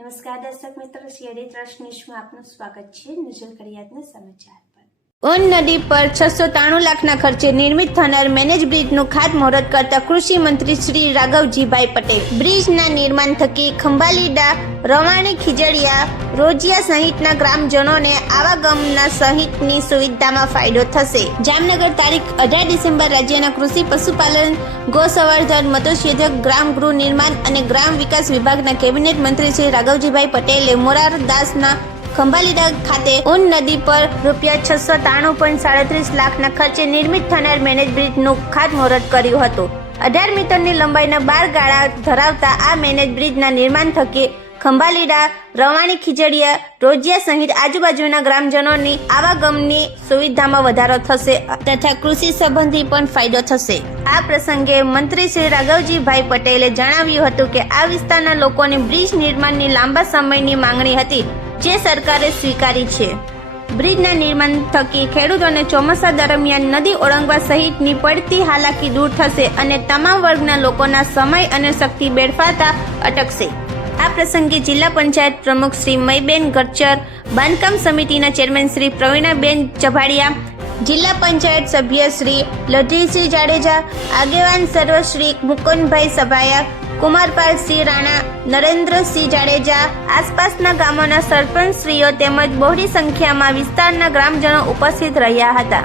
નમસ્કાર દર્શક મિત્રો, સીઆઈડી ટ્રસ્ટ ન્યૂઝમાં આપનું સ્વાગત છે। નજર કરીએ આજના સમાચાર પર। ઉન નદી પર 693 લાખના ખર્ચે નિર્મિત થનાર મેનેજ બ્રિજનું ખાતમુહૂર્ત કરતા કૃષિ મંત્રી શ્રી રાઘવજીભાઈ પટેલ। બ્રિજના નિર્માણ થકી ખંભાલીડા, રવાણી, ખીજડીયા, રોજિયા સહિતના ગ્રામજનોને આવાગમના સહિતની સુવિધામાં ફાયદો થશે। જામનગર તારીખ 18 ડિસેમ્બર રાજ્યના કૃષિ, પશુપાલન, ગૌસંવર્ધન, મત્સ્યોદ્યોગ, ગ્રામ ગૃહ નિર્માણ અને ગ્રામ વિકાસ વિભાગના કેબિનેટ મંત્રી શ્રી રાઘવજીભાઈ પટેલે મોરારદાસના ખંભાલીડા ખાતે ઉન નદી પર ₹693.37 લાખના ખર્ચે નિર્મિત થનાર મેનેજ બ્રિજનું ખાતમુહૂર્ત કર્યું હતું। 18 મીટરની લંબાઈના 12 ગાળા ધરાવતા આ મેનેજ બ્રિજના નિર્માણ થકી ખંભાલીડા, રવાણી, ખીજડીયા, રોજિયા સહિત આજુબાજુના ગ્રામજનોની આવાગમની સુવિધામાં વધારો થશે તથા કૃષિ સંબંધી પણ ફાયદો થશે। આ પ્રસંગે મંત્રી શ્રી રાઘવજીભાઈ પટેલે જણાવ્યું હતું કે આ વિસ્તારના લોકોની બ્રિજ નિર્માણની લાંબા સમયની માંગણી હતી, જે સરકારે સ્વીકારી છે। બ્રિજના નિર્માણ થકી ખેડૂતોને ચોમાસા દરમિયાન નદી ઓળંગવા સહિતની પડતી હાલાકી દૂર થશે અને તમામ વર્ગના લોકોના સમય અને શક્તિ બેડફાતા અટકશે। આ પ્રસંગે જિલ્લા પંચાયત પ્રમુખ શ્રી મયબેન ગરચર, બાંધકામ સમિતિના ચેરમેન શ્રી પ્રવીણાબેન ચભાડિયા, જિલ્લા પંચાયત સભ્ય શ્રી લઢીસિંહ જાડેજા, આગેવાન સર્વ શ્રી મુકુંદભાઈ સભાયા, કુમારપાલસિંહ રાણા, નરેન્દ્રસિંહ જાડેજા, આસપાસના ગામોના સરપંચશ્રીઓ તેમજ બહોળી સંખ્યામાં વિસ્તારના ગ્રામજનો ઉપસ્થિત રહ્યા હતા।